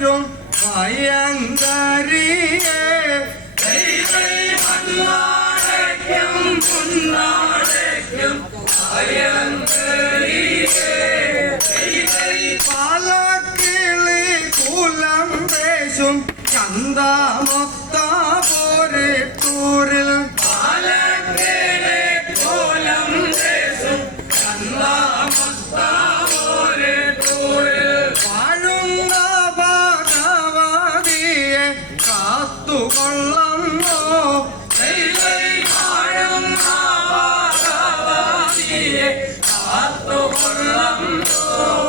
മുന്നാടയ്ക്കും ഭയങ്കരിയേ മണ്ണാടയ്ക്കും മുന്നാടയ്ക്കും പാലക്കിളി കൂലം പേശും ചന്താമൊത്ത പോരിട്ടൂരിൽ പാലക്കിളി ഭഗവതിയെ കണ്ണീരോനെ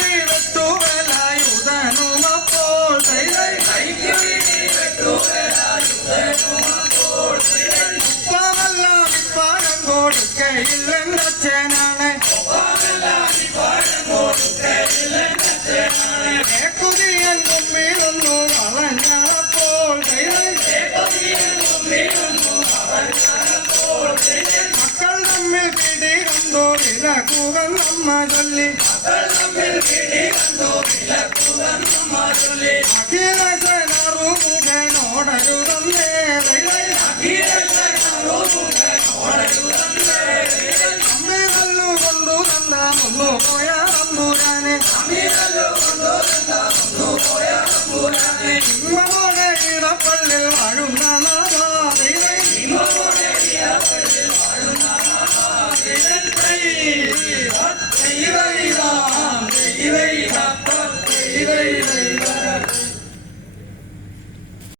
കൊടുക്കയില്ലെന്നച്ഛനാണ് ഏക്കുതിയൻ മുമ്പിലൊന്നു വളഞ്ഞപ്പോൾ മക്കൾ തമ്മിൽ പിടികണ്ടോ വിലക്കുകം നമ്മ ചൊല്ലി അഖിലേശനറുമുഖനോടരുതന്നേ さんの親もやね